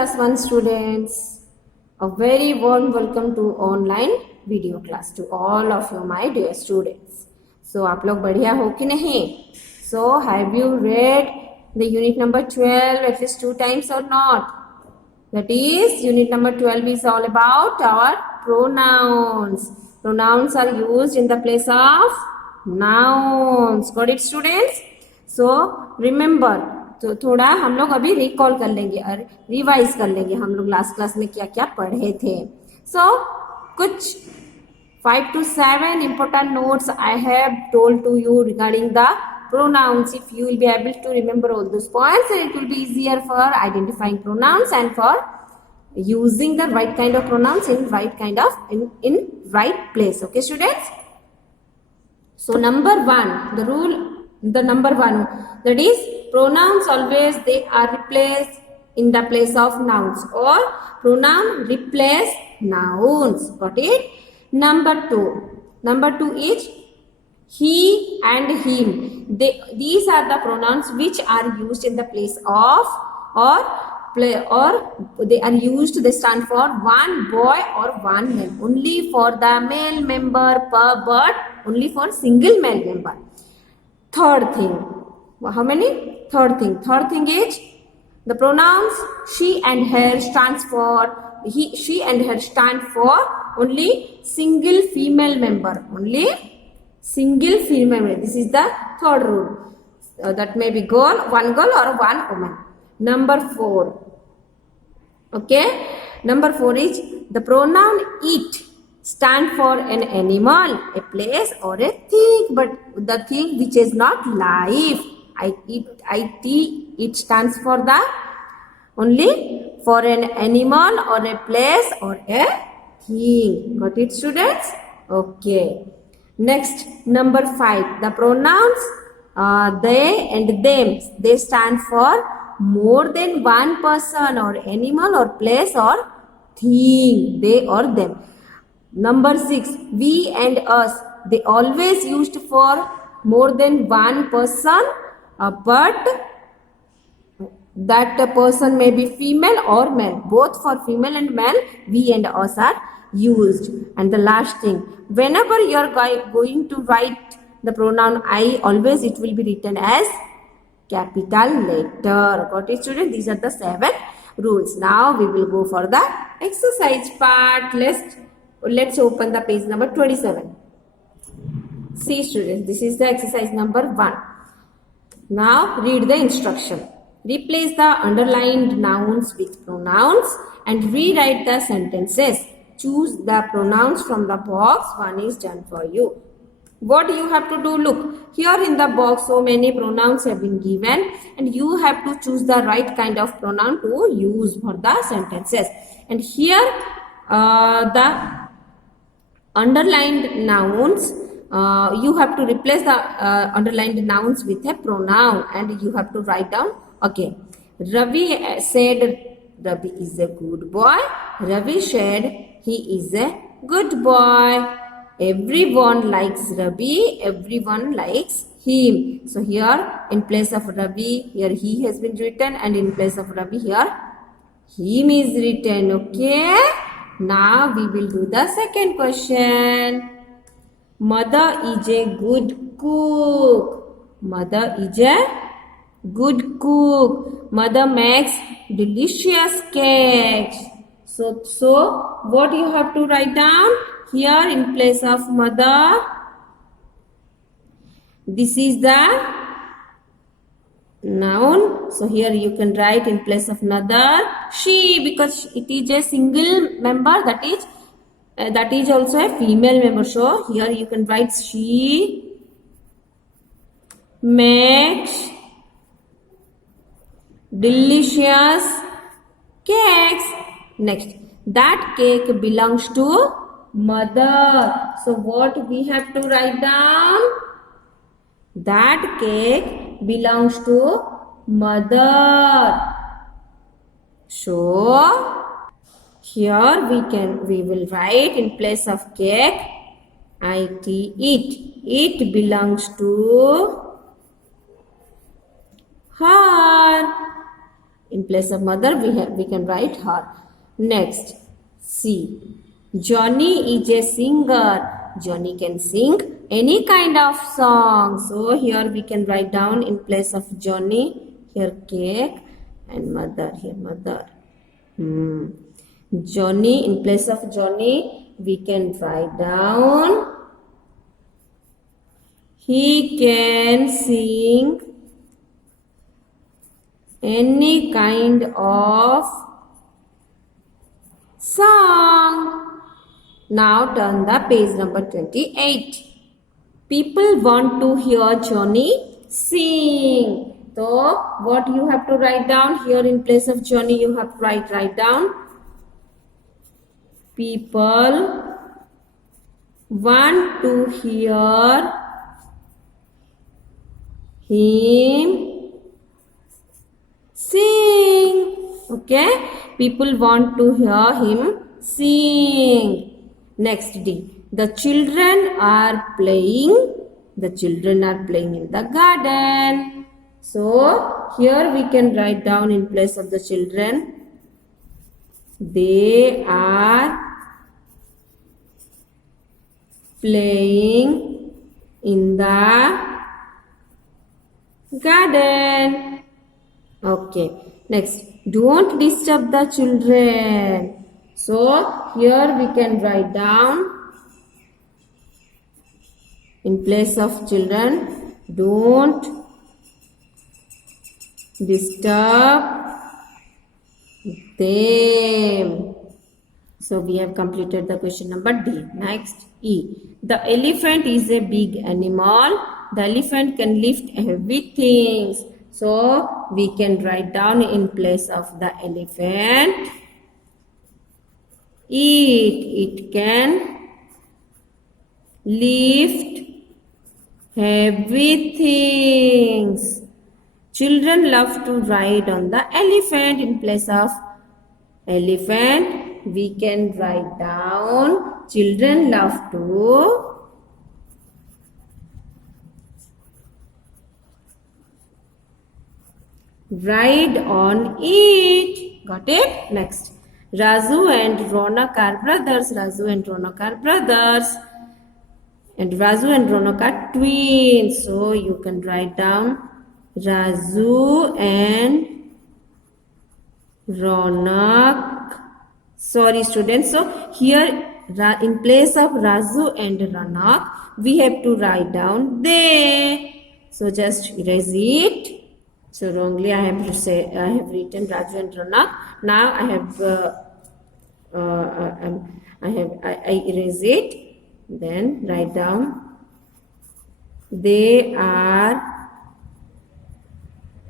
class 1 students. A very warm welcome to online video class to all of you my dear students. So आप लोग बढ़िया हो कि नहीं? So have you read the unit number 12 at least 2 times or not? That is unit number 12 is all about our pronouns. Pronouns are used in the place of nouns. Got it students? So remember, तो थोड़ा हम लोग अभी recall कर लेंगे और revise कर लेंगे हम लोग लास्ट क्लास में क्या क्या पढ़े थे. सो कुछ 5 to 7 important notes I have told to you regarding the pronouns. If you will be able to remember all those points, it will be easier for identifying pronouns and for using the right kind of pronouns in right kind of in right place. Okay students? So number 1, the number 1, that is pronouns always they are replaced in the place of nouns, or pronoun replace nouns. Got it? Number 2 is he and him. These are the pronouns which are used in the place of or they are used, they stand for one boy or one man, only for the male member per bird, only for single male member. Third thing, how many? Third thing is the pronouns she and her stands for she and her stand for only single female member, only single female member. This is the third rule. That may be one girl or one woman. Number 4. Okay. Number 4 is the pronoun it stand for an animal, a place or a thing, but the thing which is not life. It stands for the only for an animal or a place or a thing. Got it students? Okay. Next, number 5. The pronouns they and them, they stand for more than one person or animal or place or thing, they or them. Number 6. We and us, they always used for more than one person, but that person may be female or male. Both for female and male, we and us are used. And the last thing, whenever you are going to write the pronoun I, always it will be written as capital letter. Got it students? These are the 7 rules. Now we will go for the exercise part. Let's open the page number 27. See students, this is the exercise number 1. Now read the instruction. Replace the underlined nouns with pronouns and rewrite the sentences. Choose the pronouns from the box. 1 is done for you. What you have to do? Look, here in the box so many pronouns have been given and you have to choose the right kind of pronoun to use for the sentences. And here the underlined nouns, you have to replace the underlined nouns with a pronoun and you have to write down. Okay, Ravi said Ravi is a good boy. Ravi said he is a good boy. Everyone likes Ravi. Everyone likes him. So here in place of Ravi, here he has been written, and in place of Ravi here him is written. Okay. Now we will do the second question. Mother is a good cook. Mother is a good cook. Mother makes delicious cakes. So what you have to write down? Here in place of mother, this is the noun. So here you can write in place of mother she, because it is a single member, that is also a female member. So here you can write she makes delicious cakes. Next, that cake belongs to mother. So what we have to write down? That cake belongs to mother. So here we will write in place of cake it belongs to her. In place of mother, we can write her. Next, C. Johnny is a singer. Johnny can sing any kind of song. So here we can write down in place of Johnny, here cake, and mother, here mother. Johnny, in place of Johnny, we can write down, he can sing any kind of song. Now turn the page number 28. People want to hear Johnny sing. So what you have to write down here in place of Johnny, you have to write down, people want to hear him sing. Okay, people want to hear him sing. Next D. The children are playing. The children are playing in the garden. So here we can write down in place of the children, they are playing in the garden. Okay. Next, don't disturb the children. So here we can write down in place of children, don't disturb them. So we have completed the question number D. Next, E. The elephant is a big animal. The elephant can lift heavy things. So we can write down in place of the elephant, it can lift heavy things. Children love to ride on the elephant. In place of elephant, we can write down, children love to ride on it. Got it? Next, Raju and Ronak are brothers. Raju and Ronak are brothers. And Raju and Ronak are twins. So you can write down Raju and Ronak. Sorry students. So here in place of Raju and Ronak, we have to write down they. So just erase it. So wrongly I have written Raju and Ronak. Now I erase it. Then write down, they are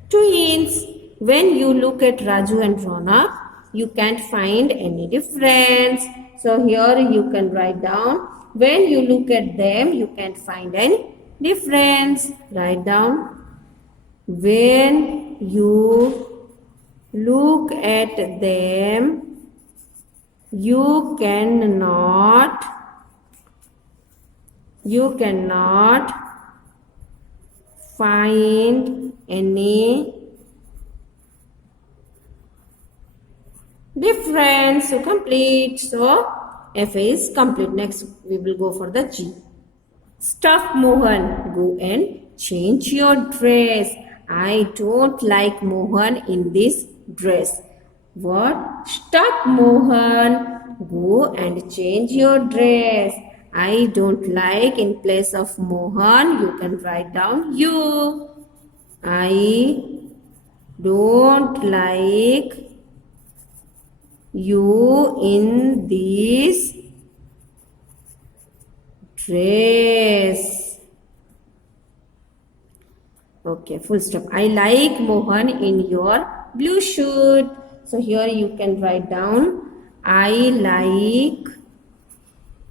twins. When you look at Raju and Ronak, you can't find any difference. So here you can write down, when you look at them, you can't find any difference. Write down, when you look at them, you cannot find any difference. So complete. So F is complete. Next we will go for the G. Stop Mohan, go and change your dress. I don't like Mohan in this dress. What? Stop Mohan, go and change your dress. I don't like, in place of Mohan, you can write down you. I don't like you in this dress. Okay, full stop. I like Mohan in your blue shirt. So here you can write down, I like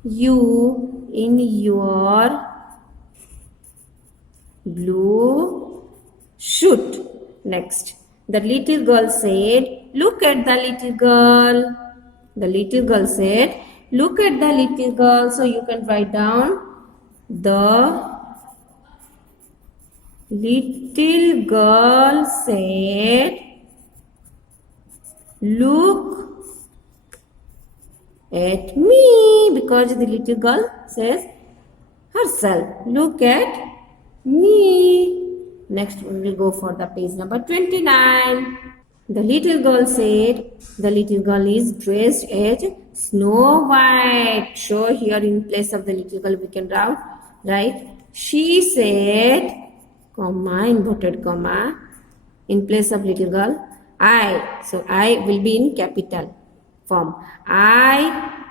you in your blue shirt. Next, the little girl said, look at the little girl. The little girl said, look at the little girl. So you can write down, the little girl said, Look at me, because the little girl says herself, look at me. Next we will go for the page number 29. The little girl said, the little girl is dressed as Snow White. So here in place of the little girl we can write she said, comma, inverted comma, in place of little girl I. So I will be in capital form. I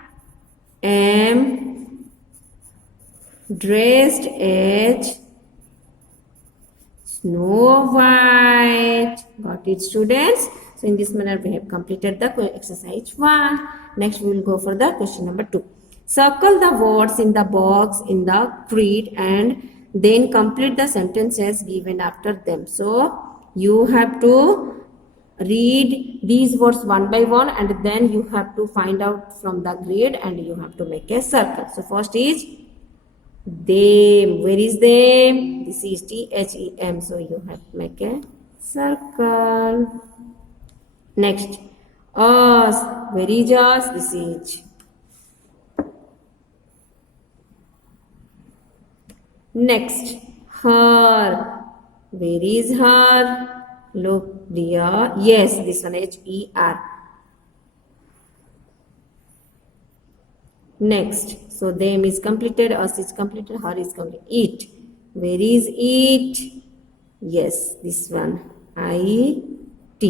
am dressed as Snow White. Got it, students? So in this manner we have completed the exercise 1. Next we will go for the question number 2. Circle the words in the box in the grid and then complete the sentences given after them. So you have to read these words one by one and then you have to find out from the grid and you have to make a circle. So first is them. Where is them? This is THEM. So you have to make a circle. Next, us. Where is us? This is. Next, her. Where is her? Look, dear. Yes, this one HER. Next, so them is completed, us is completed, her is completed. It. Where is it? Yes, this one. IT.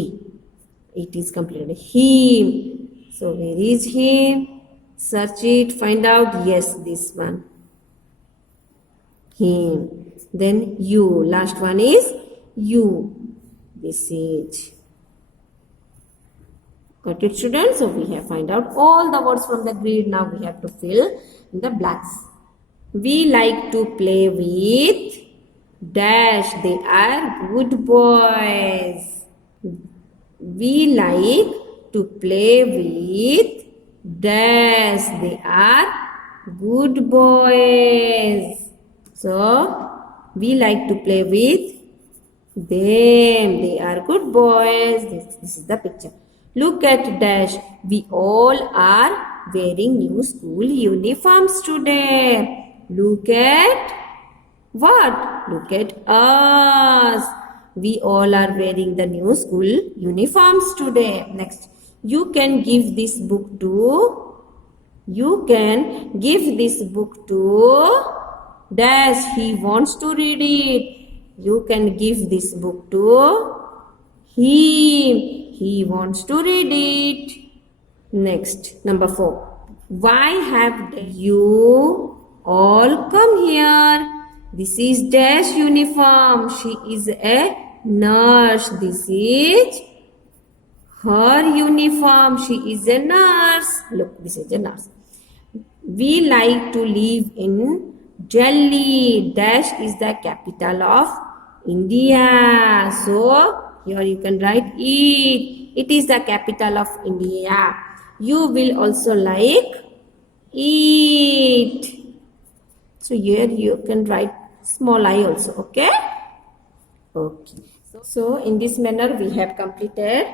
It is completed. Him. So where is him? Search it, find out. Yes, this one. Him. Then you. Last one is you. This is. Got it, students? So we have find out all the words from the grid. Now we have to fill in the blanks. We like to play with dash. They are good boys. We like to play with dash. They are good boys. So we like to play with them. They are good boys. This is the picture. Look at dash. We all are wearing new school uniforms today. Look at what? Look at us. We all are wearing the new school uniforms today. Next, you can give this book to dash. He wants to read it. You can give this book to him. He wants to read it. Next, number 4. Why have you all come here? This is dash uniform. She is a nurse. This is her uniform. She is a nurse. Look, this is a nurse. We like to live in Delhi. Dash is the capital of India. So here you can write it. It is the capital of India. You will also like it. So here you can write small I also. Okay. Okay. So in this manner we have completed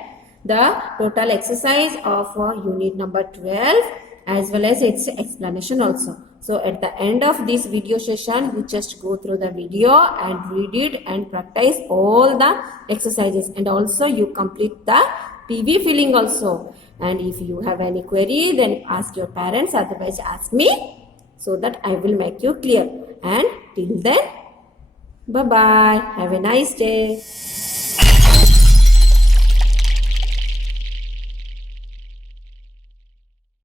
the total exercise of unit number 12 as well as its explanation also. So at the end of this video session, we just go through the video and read it and practice all the exercises. And also you complete the PV filling also. And if you have any query, then ask your parents, otherwise ask me so that I will make you clear. And till then, bye-bye. Have a nice day.